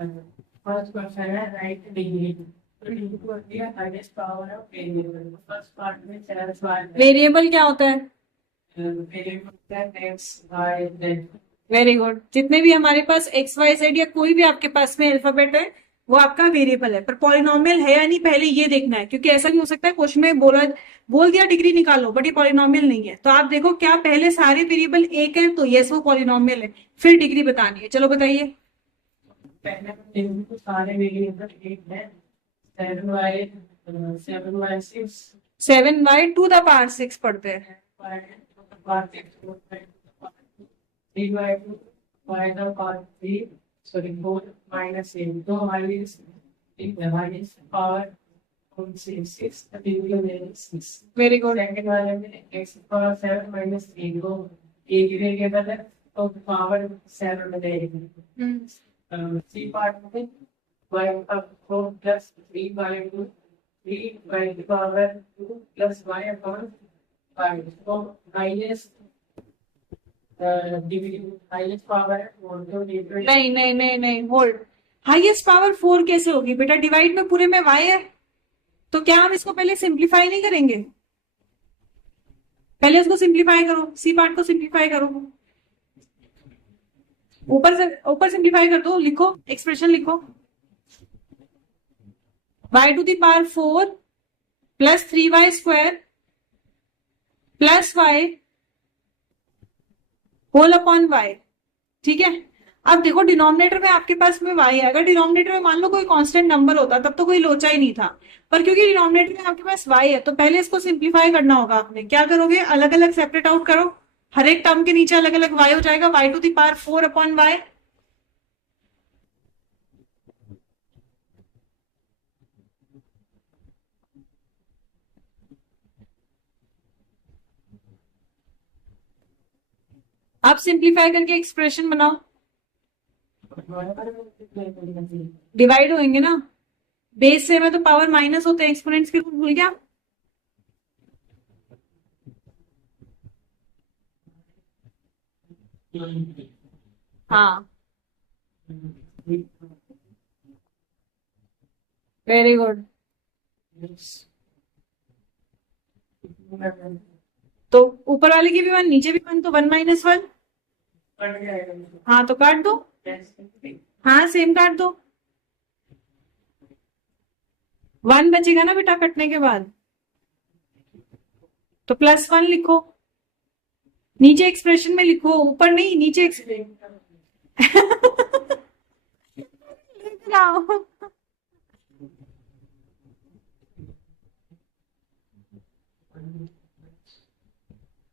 First question है right degree तो दिया highest power of variable first part में सेल्स बाय वेरिएबल क्या होता है? Variable X Y Z. Very good. जितने भी हमारे पास एक्स वाई जेड या कोई भी आपके पास में अल्फाबेट है वो आपका वेरिएबल है, पर पॉलिनोमियल है या नहीं पहले ये देखना है, क्योंकि ऐसा भी हो सकता है क्वेश्चन में बोल दिया डिग्री निकालो बट ये पॉलिनोमियल नहीं है। तो आप देखो क्या पहले सारे वेरिएबल एक है तो यस वो पॉलिनोमियल है, फिर डिग्री बतानी है। चलो बताइए। पहले तो सारे वेरिएबल एक है 7y 6 7y⁶ पढ़ते हैं। 3y2 y का पावर 3 सॉरी 4 माइनस 8 तो हमारी पावर 6 वेरी गुड। सेकंड वाले में x पावर 7 माइनस 8 को एक वेरिएबल है तो पावर 7 में देगी। सी पार्ट में y का 4 plus 3y2 3 y power 2 plus y power 5 तो हाईएस्ट हाईएस्ट पावर नहीं नहीं नहीं नहीं, होल्ड। हाईएस्ट पावर 4 कैसे होगी बेटा? डिवाइड में पूरे में y है, तो क्या हम इसको पहले सिंप्लीफाई नहीं करेंगे? पहले इसको सिंप्लीफाई करो, सी पार्ट को सिंप्लीफाई करो, ऊपर सिंप्लीफाई कर दो, लिखो एक्सप्रेशन लिखो y⁴ plus 3y² plus y whole upon y। ठीक है। अब देखो डिनोमिनेटर में आपके पास में y है, अगर डिनोमिनेटर में मान लो कोई कांस्टेंट नंबर होता तब तो कोई लोचा ही नहीं था, पर क्योंकि डिनोमिनेटर में आपके पास y है तो पहले इसको सिंप्लीफाई करना होगा। आपने क्या करोगे? अलग अलग सेपरेट आउट करो, हर एक टर्म के नीचे अलग अलग y हो जाएगा, y⁴ अपॉन y। आप सिंप्लीफाई करके एक्सप्रेशन बनाओ, डिवाइड होंगे ना, बेस से में तो पावर माइनस होते हैं, एक्सपोनेंट्स के रूल भूल गया? हाँ वेरी गुड। तो ऊपर वाले की भी 1 नीचे भी 1 तो 1 - 1। हाँ तो काट दो, हाँ सेम काट दो, 1 बचेगा ना बेटा कटने के बाद, तो +1 लिखो, नीचे एक्सप्रेशन में लिखो, ऊपर नहीं नीचे लिख आओ।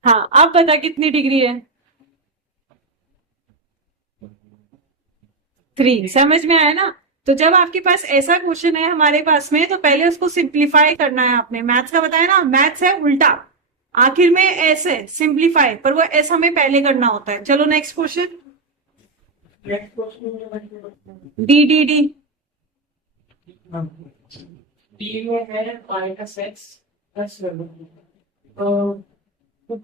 हाँ आप बता कितनी डिग्री है? 3। समझ में आया ना? तो जब आपके पास ऐसा क्वेश्चन है हमारे पास में तो पहले उसको सिंप्लीफाई करना है। आपने मैथ्स का बताया ना, मैथ्स है उल्टा, आखिर में ऐसे सिंप्लीफाई, पर वो ऐसा हमें पहले करना होता है। चलो next question. D D D D में है -x प्लस तो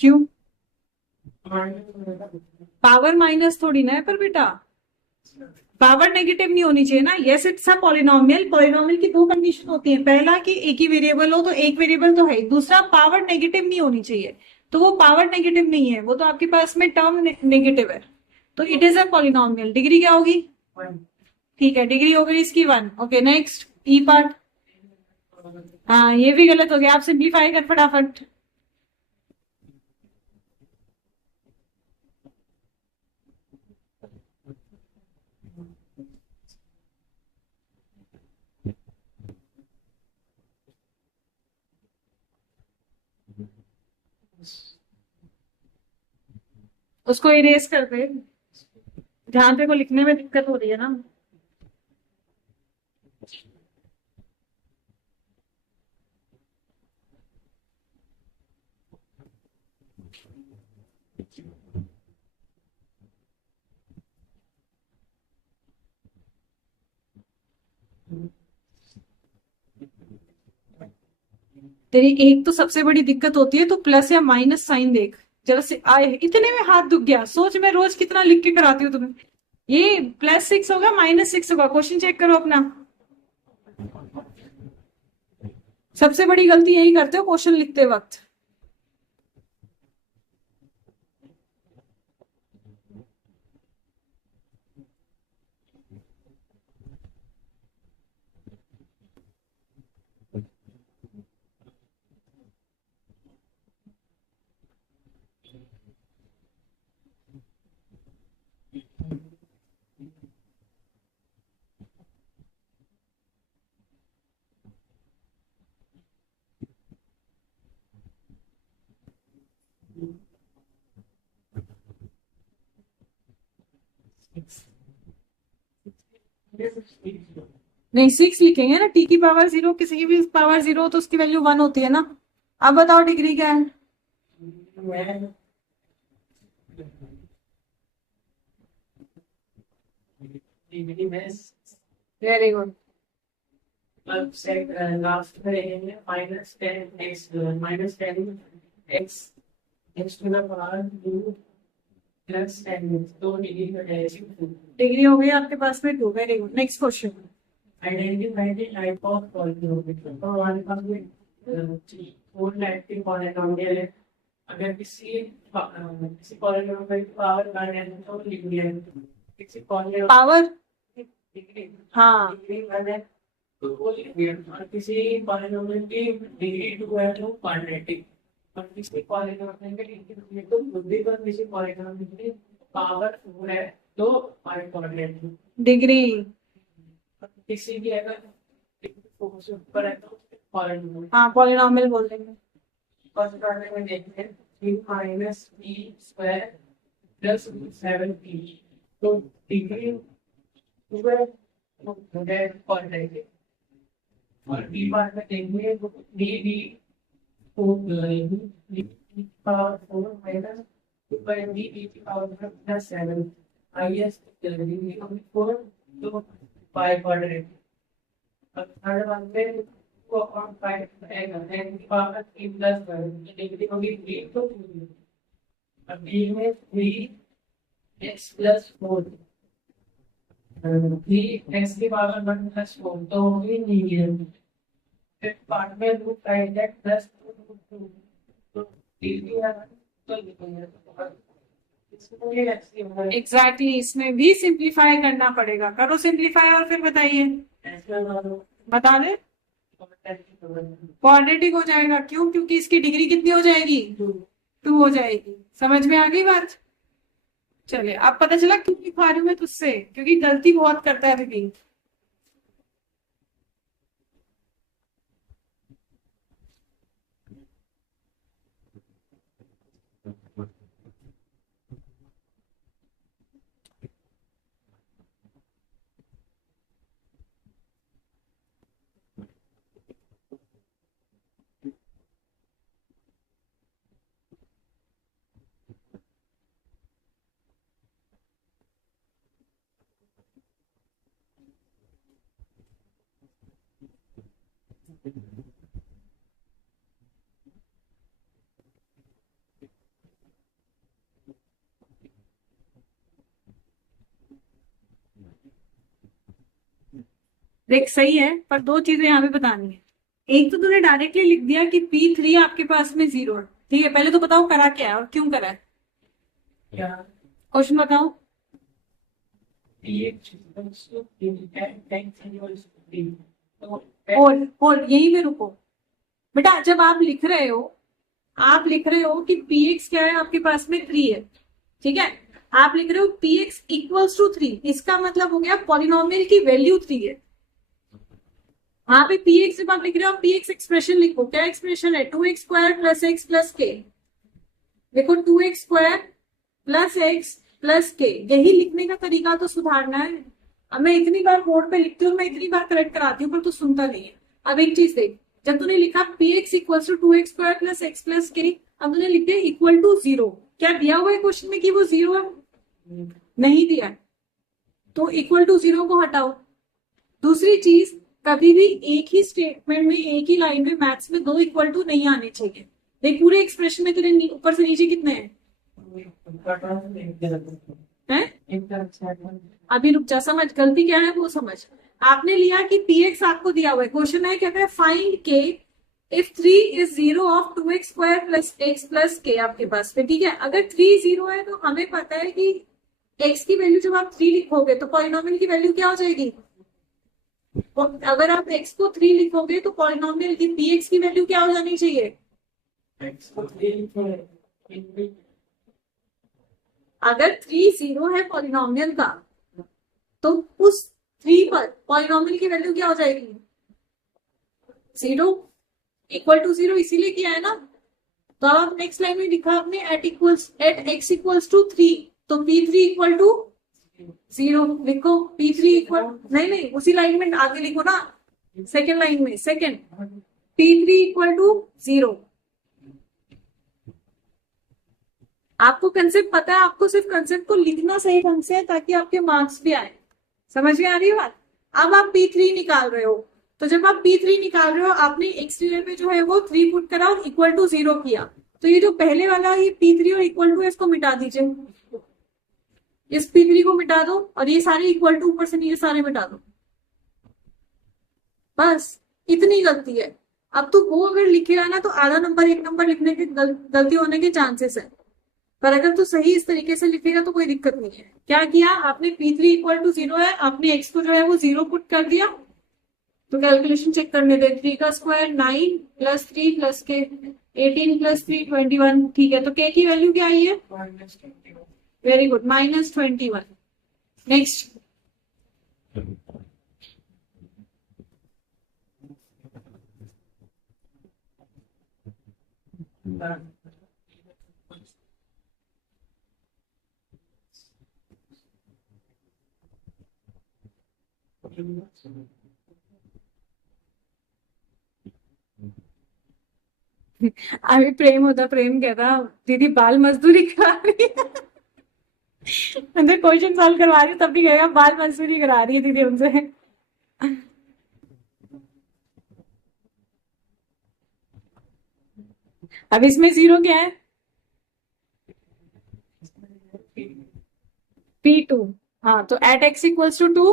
क्यों? पावर माइनस थोड़ी ना है पर बेटा, पावर नेगेटिव नहीं होनी चाहिए ना। Yes it's a polynomial, polynomial की 2 कंडीशन होती है, पहला कि एक ही वेरिएबल हो तो एक वेरिएबल तो है, दूसरा पावर नेगेटिव नहीं होनी चाहिए, तो वो पावर नेगेटिव नहीं है, वो तो आपके पास में टर्म नेगेटिव है, तो it is a polynomial. Degree क्या होगी? ठीक है, डिग्री हो गई इसकी 1। ओके नेक्स्ट ई पार्ट। हाँ ये भी गलत हो गया, आप सिंप्लीफाई कर फटाफट। उसको इरेज कर दे, जहां पे को लिखने में दिक्कत हो रही है ना। तेरी एक तो सबसे बड़ी दिक्कत होती है, तो प्लस या माइनस साइन देख जरा से आए, इतने में हाथ दुख गया। सोच मैं रोज कितना लिख के कराती हूँ तुम्हें। ये +6 होगा -6 होगा, क्वेश्चन चेक करो अपना। सबसे बड़ी गलती यही करते हो क्वेश्चन लिखते वक्त। नहीं 6 लिखेंगे ना, t की पावर 0, किसी की भी पावर 0 तो उसकी वैल्यू 1 होती है ना। अब बताओ डिग्री क्या है? Very good. अब लास्ट में रहेंगे -10x टू द पावर 2 + 10, तो डिग्री में जाएगी। डिग्री हो गई आपके पास में 2। Very good. Next question. Identify the type of polynomial. तो हमारे पास में 4 टाइप के पॉलिनोमियल है। अगर किसी पॉलिनोमियल की पावर वन है तो डिग्री है, किसी पॉलिनोमियल पावर, डिग्री हाँ डिग्री वन है तो वो डिग्री है, और किसी पॉलिनोमियल की डिग्री 2 है तो क्वाड्रेटिक, और किसी पॉलिनोमियल की डिग्री है तो बुद्धि पर, किसी पॉलिनोमियल की पावर 4 है तो क्वाड्रेटिक। डिग्री, किसी भी अगर डिग्री 4 से ऊपर है तो पॉलिनोमियल। हाँ पॉलिनोमियल बोल देंगे। फर्स्ट ऑर्डर में देखते हैं 3 - p² + 7p, तो डिग्री 2 है तो क्वाड्रेटिक। और b बार में देखेंगे तो डी पावर 4 - 2 डी की पावर +7 आईएस डिग्री 4 तो पाई क्वाड्रेटिक। अब थर्ड वन में को और 5 आएगा, n की पावर 3 + 1 डिग्री होगी 3 तो 2। अब b में 3x + 4, 3x की पावर 1 + 4 तो होगी निगेटिव। फिर पार्ट में रूट आएगा +2 तो डिग्री है तो इसमें एग्जैक्टली, इसमें भी सिंप्लीफाई करना पड़ेगा। करो सिंप्लीफाई और फिर बताइए। बता दे। क्वाड्रेटिक हो जाएगा, क्यों? क्योंकि इसकी डिग्री कितनी हो जाएगी? 2 हो जाएगी। समझ में आ गई बात? चलिए, अब पता चला क्यों लिखवा रही हूँ मैं तुझसे, क्योंकि गलती बहुत करता है अभी। देख सही है, पर 2 चीजें यहाँ पे बतानी है। एक तो तूने डायरेक्टली लिख दिया कि P3 आपके पास में 0 है। ठीक है, पहले तो बताओ करा क्या है और क्यों करा है। क्या क्वेश्चन बताओ। और यही में रुको बेटा। जब आप लिख रहे हो कि px क्या है आपके पास में 3 है, ठीक है। आप लिख रहे हो px = 3, इसका मतलब हो गया पॉलिनोमियल की वैल्यू 3 है। वहां पे px जब आप लिख रहे हो, px एक्सप्रेशन लिखो। क्या एक्सप्रेशन है? 2x² + x + k। देखो 2x² + x + k, यही लिखने का तरीका तो सुधारना है। अब मैं इतनी बार बोर्ड पे लिखती हूँ, मैं इतनी बार करेक्ट कराती हूँ, पर तू सुनता नहीं है। अब एक चीज देख, जब तूने लिखा px = 2x² + x + k, अब तूने लिख दिया =0। क्या दिया हुआ है क्वेश्चन में कि वो 0 है? नहीं दिया है, तो =0 को हटाओ। दूसरी चीज, कभी भी एक ही स्टेटमेंट में, एक ही लाइन में मैथ्स में 2 = नहीं आने चाहिए। देख पूरे एक्सप्रेशन में तेरे ऊपर से नीचे कितने हैं? है। इंटर अभी रुक जा, समझ गलती क्या है वो समझ। आपने लिया कि px आपको दिया हुआ है, क्वेश्चन है कहता है find k if 3 is 0 of 2x square plus x plus k आपके पास में, ठीक है। अगर 3 0 है तो हमें पता है कि x की वैल्यू जब आप 3 लिखोगे तो पॉलिनोमियल की वैल्यू क्या हो जाएगी। अगर आप x को 3 लिखोगे तो पॉलिनोमियल की px की वैल्यू क्या हो जानी चाहिए। अगर 3 0 है पॉलिनोमियल का तो उस 3 पर पॉलिनोमियल की वैल्यू क्या हो जाएगी 0 इक्वल टू 0, इसीलिए किया है ना। तो अब आप नेक्स्ट लाइन में लिखा आपने एट x इक्वल्स टू 3, तो p3 इक्वल टू 0 लिखो। p3 इक्वल नहीं उसी लाइन में आगे लिखो ना, सेकेंड लाइन में, सेकेंड p3 इक्वल टू 0। आपको कंसेप्ट पता है, आपको सिर्फ कंसेप्ट को लिखना सही ढंग से है ताकि आपके मार्क्स भी आए। समझ में आ रही है बात। अब आप P3 निकाल रहे हो, तो जब आप P3 निकाल रहे हो आपने एक्सटीरियर में जो है वो 3 पुट करा और इक्वल टू 0 किया, तो ये जो पहले वाला ये P3 और इक्वल टू इसको मिटा दीजिए, इस P3 को मिटा दो और ये सारे इक्वल टू ऊपर से ये सारे मिटा दो, बस इतनी गलती है। अब तो वो अगर लिखेगा ना तो आधा नंबर एक नंबर लिखने के गलती होने के चांसेस है, पर अगर तो सही इस तरीके से लिखेगा तो कोई दिक्कत नहीं है। क्या किया आपने, P3 इक्वल टू 0 है, आपने x को जो है वो 0 पुट कर दिया, तो कैलकुलेशन चेक करने दे। 3 का स्क्वायर 9 प्लस 3 प्लस के 18 प्लस 3 21, ठीक है। तो k की वैल्यू क्या आई है, वेरी गुड, -21। नेक्स्ट अभी प्रेम होता, प्रेम कहता दीदी बाल मजदूरी करा रही है अंदर क्वेश्चन सॉल्व करवा रही हूँ तब भी कहेगा बाल मजदूरी करा रही है दीदी उनसे। अब इसमें 0 क्या है, P2। हाँ, तो at x equals to 2,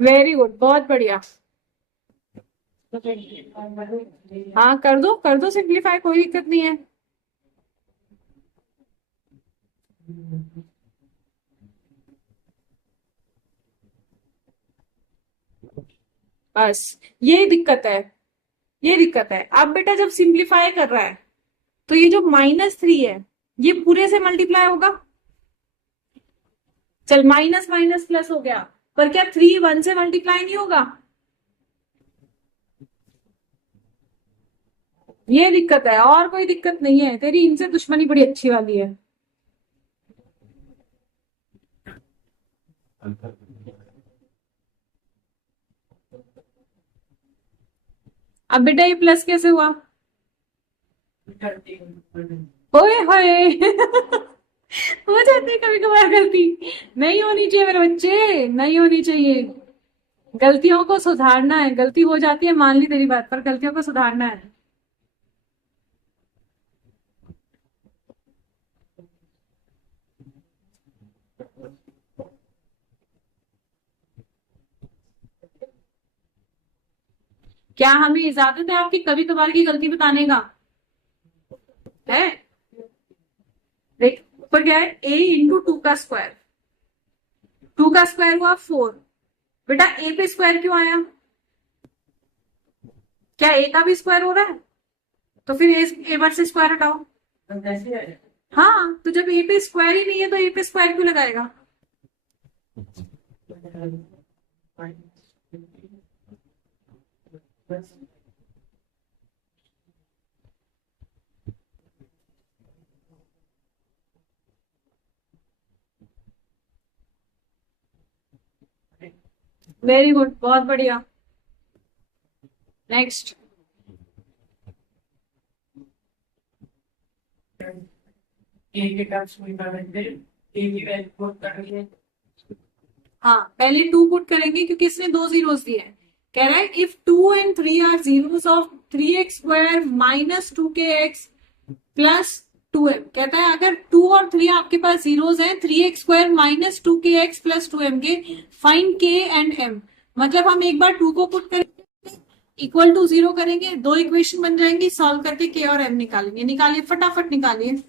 very good, बहुत बढ़िया। हाँ कर दो सिंप्लीफाई, कोई दिक्कत नहीं है। बस ये दिक्कत है, ये दिक्कत है। अब बेटा जब सिंप्लीफाई कर रहा है तो ये जो -3 है ये पूरे से मल्टीप्लाई होगा। चल माइनस माइनस प्लस हो गया, पर क्या 3 1 से मल्टीप्लाई नहीं होगा, ये दिक्कत है। और कोई दिक्कत नहीं है, तेरी इनसे दुश्मनी बड़ी अच्छी वाली है। अब बेटा ये प्लस कैसे हुआ, ओए होए हो जाती है कभी कभार गलती, नहीं होनी चाहिए मेरे बच्चे, नहीं होनी चाहिए। गलतियों को सुधारना है, गलती हो जाती है मान ली तेरी बात, पर गलतियों को सुधारना है। क्या हमें इजाजत है आपकी कभी कभार की गलती बताने का है। देख ऊपर क्या है, a इंटू 2 का स्क्वायर, 2 का स्क्वायर हुआ 4, बेटा a पे स्क्वायर क्यों आया, क्या a का भी स्क्वायर हो रहा है, तो फिर a पर से स्क्वायर हटाओ। हाँ, तो जब a पे स्क्वायर ही नहीं है तो a पे स्क्वायर क्यों लगाएगा। वेरी गुड, बहुत बढ़िया। नेक्स्ट, हाँ पहले 2 पुट करेंगे क्योंकि इसने 2 जीरोस दिए हैं। कह रहा है if 2 and 3 are zeros of 3x square minus 2kx plus 2m। कहता है अगर 2 और 3 आपके पास जीरोस हैं, 3x² minus 2kx plus 2m के फाइंड k एंड m। मतलब हम एक बार 2 को पुट करेंगे इक्वल टू 0 करेंगे, दो इक्वेशन बन जाएंगी, सॉल्व करके k और m निकालेंगे। निकालिए फटाफट निकालिए।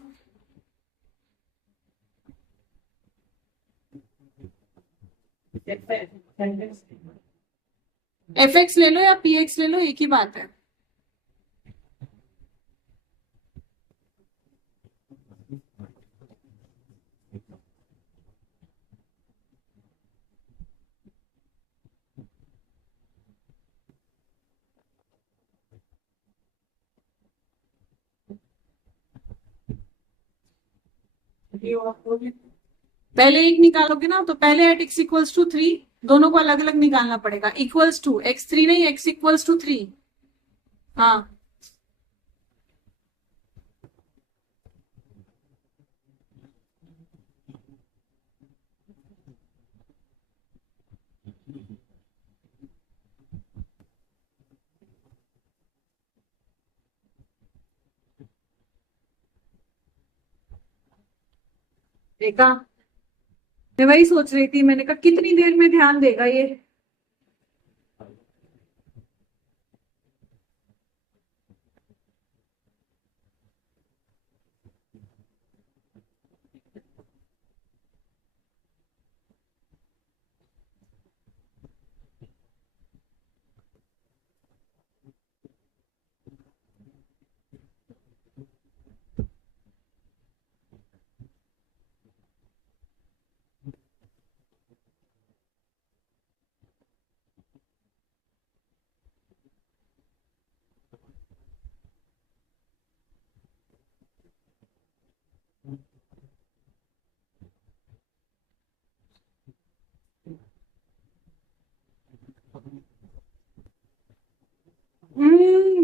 fx ले लो या px ले लो, एक ही बात है। पहले एक निकालोगे ना, तो पहले एट x इक्वल्स टू 3, दोनों को अलग अलग निकालना पड़ेगा। इक्वल्स टू x3 नहीं, x इक्वल्स टू 3। हाँ देखा, मैं वही सोच रही थी, मैंने कहा कितनी देर में ध्यान देगा ये।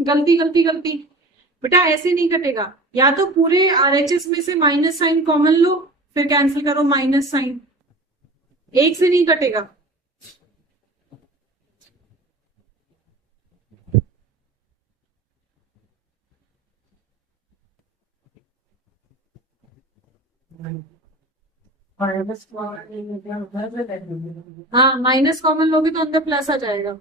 गलती गलती गलती। बेटा ऐसे नहीं कटेगा, या तो पूरे आरएचएस में से माइनस साइन कॉमन लो, फिर कैंसिल करो माइनस साइन, एक से नहीं कटेगा। हाँ माइनस कॉमन लोगे तो अंदर प्लस आ जाएगा।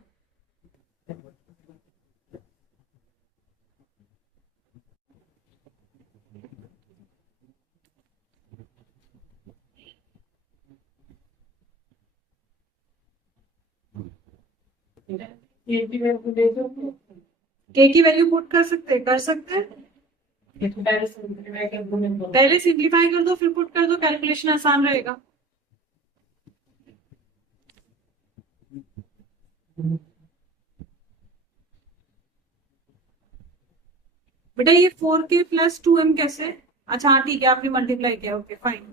के की वैल्यू पुट कर सकते हैं, कर सकते हैं। पहले सिंप्लीफाई कर दो फिर पुट कर दो, कैलकुलेशन आसान रहेगा। बेटा ये 4k प्लस 2m कैसे? अच्छा हाँ ठीक है, आपने मल्टीप्लाई किया, ओके फाइन।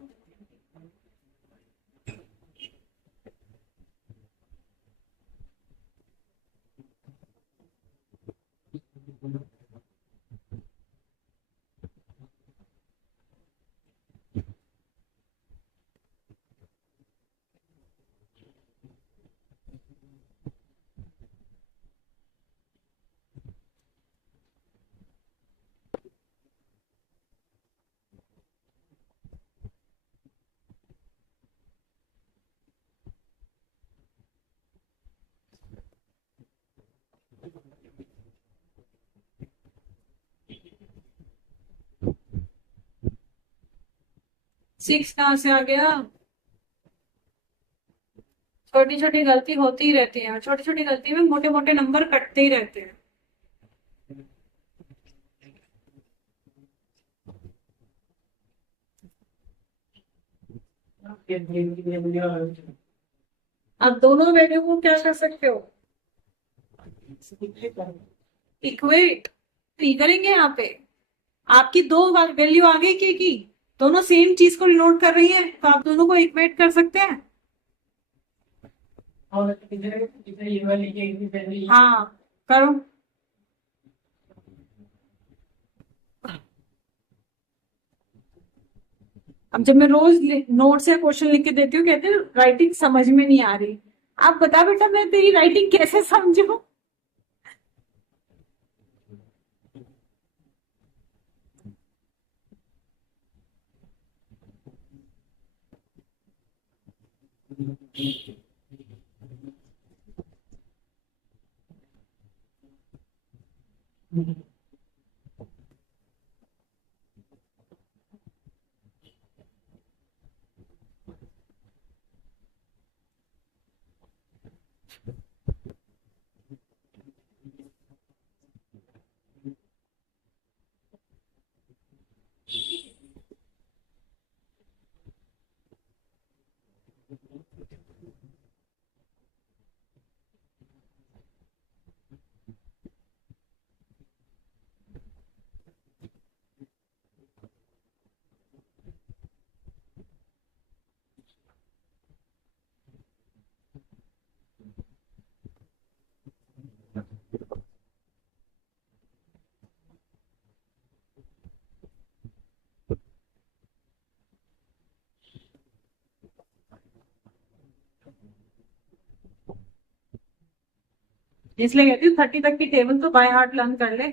सिक्स कहाँ से आ गया? छोटी छोटी गलती होती ही रहती है, छोटी छोटी गलती में मोटे मोटे नंबर कटते ही रहते हैं। अब दोनों वैल्यू को क्या कर सकते हो? इक्वेट नहीं करेंगे यहाँ पे। आपकी दो वैल्यू आ गई के की, दोनों सेम चीज को डिनोट कर रही है, तो आप दोनों को इक्वेट कर सकते हैं। हाँ करो। अब जब मैं रोज नोट से क्वेश्चन लिख के देती हूँ, कहते हैं राइटिंग समझ में नहीं आ रही। आप बता बेटा मैं तेरी राइटिंग कैसे समझू? इसलिए कहती हूँ 30 तक की टेबल तो बाय हार्ट लर्न कर ले।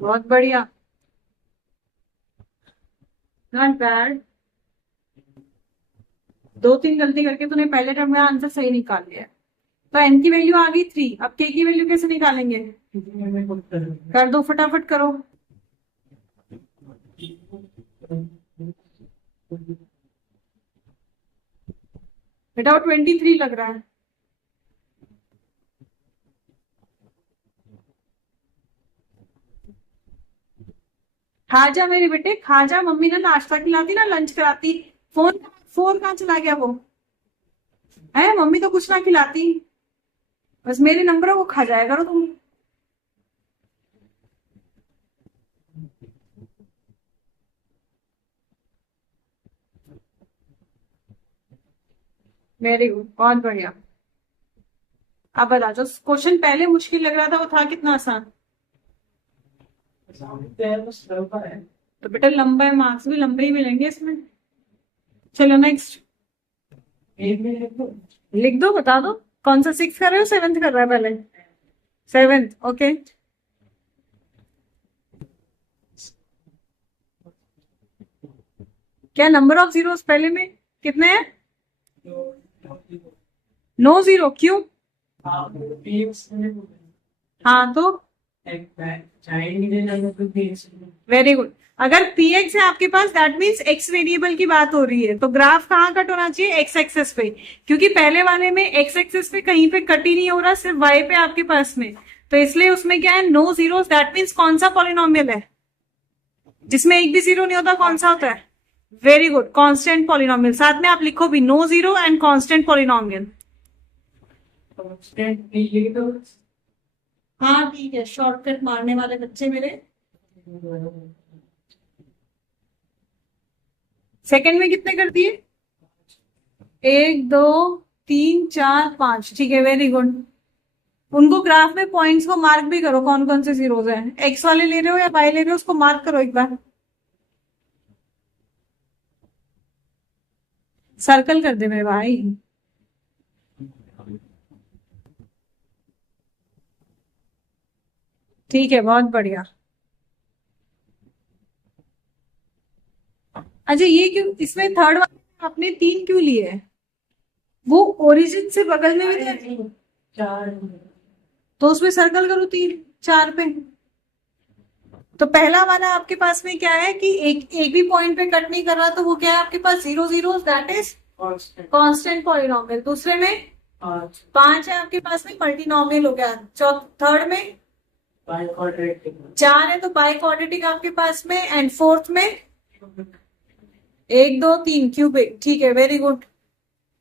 बहुत बढ़िया, नॉट बैड। 2-3 गलती करके तूने पहले टर्म में आंसर सही निकाल लिया। तो एन की वैल्यू आ गई 3, अब के की वैल्यू कैसे निकालेंगे? कर दो, फटाफट करो। बेटा वो 23 लग रहा है। खा जा मेरे बेटे, खा जा। मम्मी ने नाश्ता खिलाती ना, लंच कराती। फोन फोन कहाँ चला गया वो है? मम्मी तो कुछ ना खिलाती, बस मेरे नंबरों को खा जाया करो तुम। वेरी गुड, बहुत बढ़िया। अब बता, जो क्वेश्चन पहले मुश्किल लग रहा था वो था कितना आसान? तो बेटा लंबा है, मार्क्स भी लंबे ही मिलेंगे इसमें। चलो नेक्स्ट लिख दो, बता दो कौन सा 6 कर रहे हो, 7th कर रहा है पहले? 7th, okay. क्या नंबर ऑफ जीरोस पहले में कितने हैं? 9 0, क्यों? हाँ तो वेरी गुड। अगर px है आपके पास, दैट मीन्स x वेरिएबल की बात हो रही है, तो ग्राफ कहाँ कट होना चाहिए? x एक्सेस पे, क्योंकि पहले वाले में x एक्सेस पे कहीं पे कट ही नहीं हो रहा, सिर्फ y पे आपके पास में। तो इसलिए उसमें क्या है? No zeros. दैट मीन्स कौन सा पॉलिनोमियल है जिसमें एक भी जीरो नहीं होता? कौन सा होता है? Very good, constant polynomial. साथ में आप लिखो भी no zero and constant polynomial. हाँ ठीक है, शॉर्टकट मारने वाले बच्चे मेरे। सेकंड में कितने कर दिए? 1 2 3 4 5, ठीक है, वेरी गुड। उनको ग्राफ में पॉइंट्स को मार्क भी करो, कौन कौन से जीरोस हैं। एक्स वाले ले रहे हो या वाई ले रहे हो, उसको मार्क करो एक बार, सर्कल कर दे मेरे भाई। ठीक है, बहुत बढ़िया। अच्छा ये क्यों इसमें थर्ड वाले में आपने 3 क्यों लिए है? वो ओरिजिन से बगल में भी थे, 4, तो उसमें सर्कल करो 3 4 पे। तो पहला वाला आपके पास में क्या है कि एक भी पॉइंट पे कट नहीं कर रहा, तो वो क्या है आपके पास? 0 0, दैट इज कांस्टेंट पॉलिनोमियल। दूसरे में 5 है आपके पास में, मल्टीनोमियल हो गया। थर्ड में 4 है, तो बाई क्वाड्रेटिक आपके पास में। एंड फोर्थ में 1 2 3 क्यूबिक, ठीक है, वेरी गुड।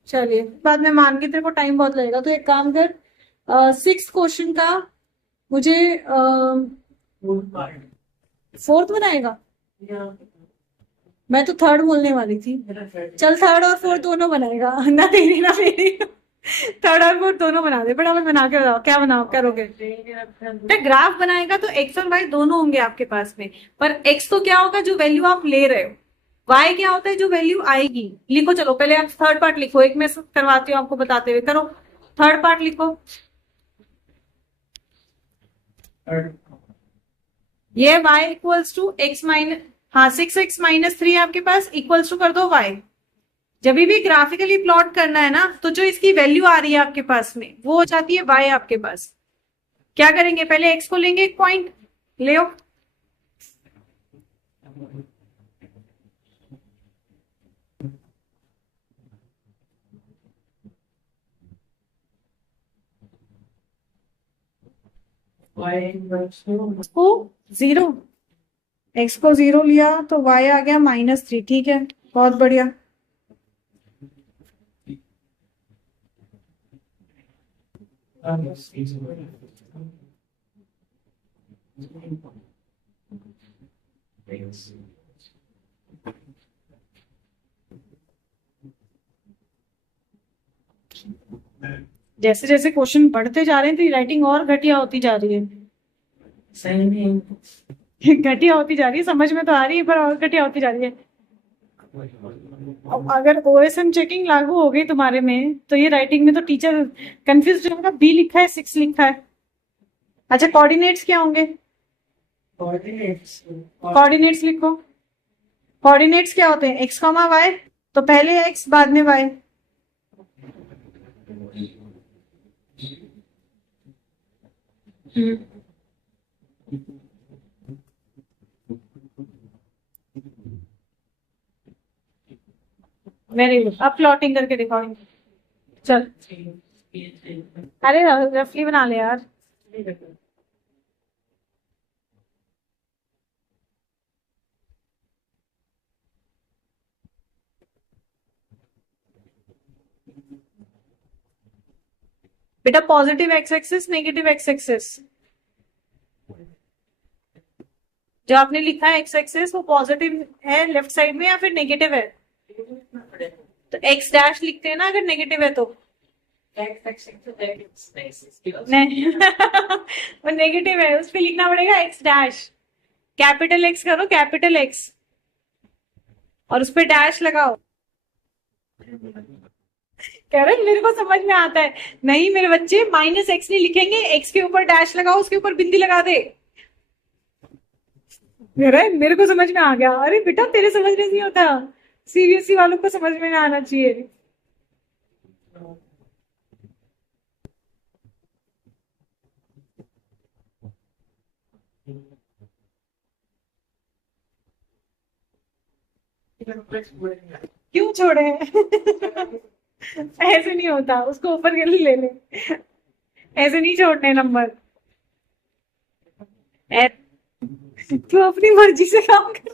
चलिए बाद में मान के, तेरे को टाइम बहुत लगेगा, तो एक काम कर, 6th क्वेश्चन का मुझे 4th बनाएगा। मैं तो 3rd बोलने वाली थी। चल 3rd और 4th दोनों बनाएगा, ना तेरी ना मेरी। थर्ड और फोर्थ दोनों बना दे, फटाफट बना के बताओ क्या बनाओ करोगे। तो ग्राफ बनाएगा तो एक्स और वाई दोनों होंगे आपके पास में, पर एक्स तो क्या होगा जो वैल्यू आप ले रहे हो, वाई क्या होता है जो वैल्यू आएगी। लिखो चलो पहले आप थर्ड पार्ट लिखो, एक मैं करवाती हूँ आपको बताते हुए, करो थर्ड पार्ट लिखो। ये y equals to X minus, हाँ 6x-3 आपके पास इक्वल्स टू कर दो y। जब भी ग्राफिकली प्लॉट करना है ना, तो जो इसकी वैल्यू आ रही है आपके पास में वो हो जाती है y आपके पास। क्या करेंगे, पहले x को लेंगे एक पॉइंट ले आओ, को 0, x को 0 लिया तो y आ गया -3। ठीक है, बहुत बढ़िया। जैसे जैसे क्वेश्चन बढ़ते जा रहे हैं तो राइटिंग और घटिया होती जा रही है। सही नहीं, घटिया होती जा रही है, समझ में तो आ रही है पर और घटिया होती जा रही है। अब अगर ओएसएम चेकिंग लागू हो गई तुम्हारे में तो ये राइटिंग में तो टीचर कंफ्यूज हो जाएगा, बी लिखा है 6 लिखा है। अच्छा कोऑर्डिनेट्स क्या होंगे, कोऑर्डिनेट्स लिखो। कोऑर्डिनेट्स क्या होते हैं, एक्स कॉमा वाई, तो पहले एक्स बाद में वाई। वेरी गुड, अब प्लॉटिंग करके दिखाओ। चल अरे रफली बना ले यार। बेटा positive x axis negative x axis, जो आपने लिखा है एक्स एक्सिस वो पॉजिटिव है लेफ्ट साइड में या फिर नेगेटिव है, तो एक्स डैश लिखते हैं ना अगर नेगेटिव है तो। नहीं वो नेगेटिव है, उस पे लिखना पड़ेगा एक्स डैश, कैपिटल एक्स करो कैपिटल एक्स और उस पे डैश लगाओ। कह रहे मेरे को समझ में आता है, नहीं मेरे बच्चे -x नहीं लिखेंगे, x के ऊपर डैश लगाओ उसके ऊपर बिंदी लगा दे। मेरे को समझ में आ गया। अरे बेटा तेरे समझने नहीं होता, सीबीएसई वालों को समझ में आना चाहिए। क्यों छोड़े ऐसे नहीं होता, उसको ऊपर के लिए ले ले, ऐसे नहीं छोड़ने नंबर। तू अपनी मर्जी से काम कर,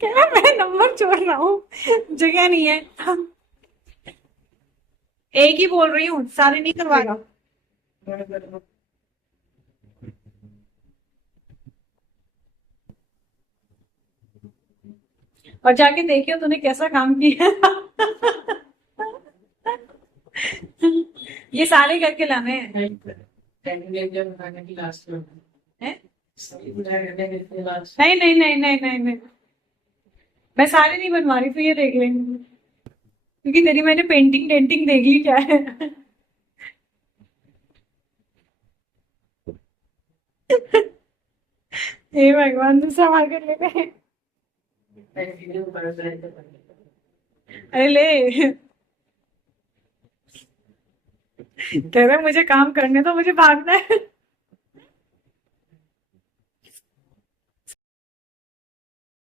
क्या मैं नंबर छोड़ रहा हूँ, जगह नहीं है। एक ही बोल रही हूँ, सारे नहीं करवाएगा। और जाके देखियो तूने कैसा काम किया ये सारे करके लाने हैं। नहीं नहीं नहीं नहीं नहीं नहीं, मैं सारे नहीं बनवा रही, तो ये देख लेंगे क्योंकि तेरी मैंने पेंटिंग डेंटिंग देख ली क्या है हे भगवान दूसरा मार कर लेते। अरे ले कह रहे मुझे काम करने तो, मुझे भागना है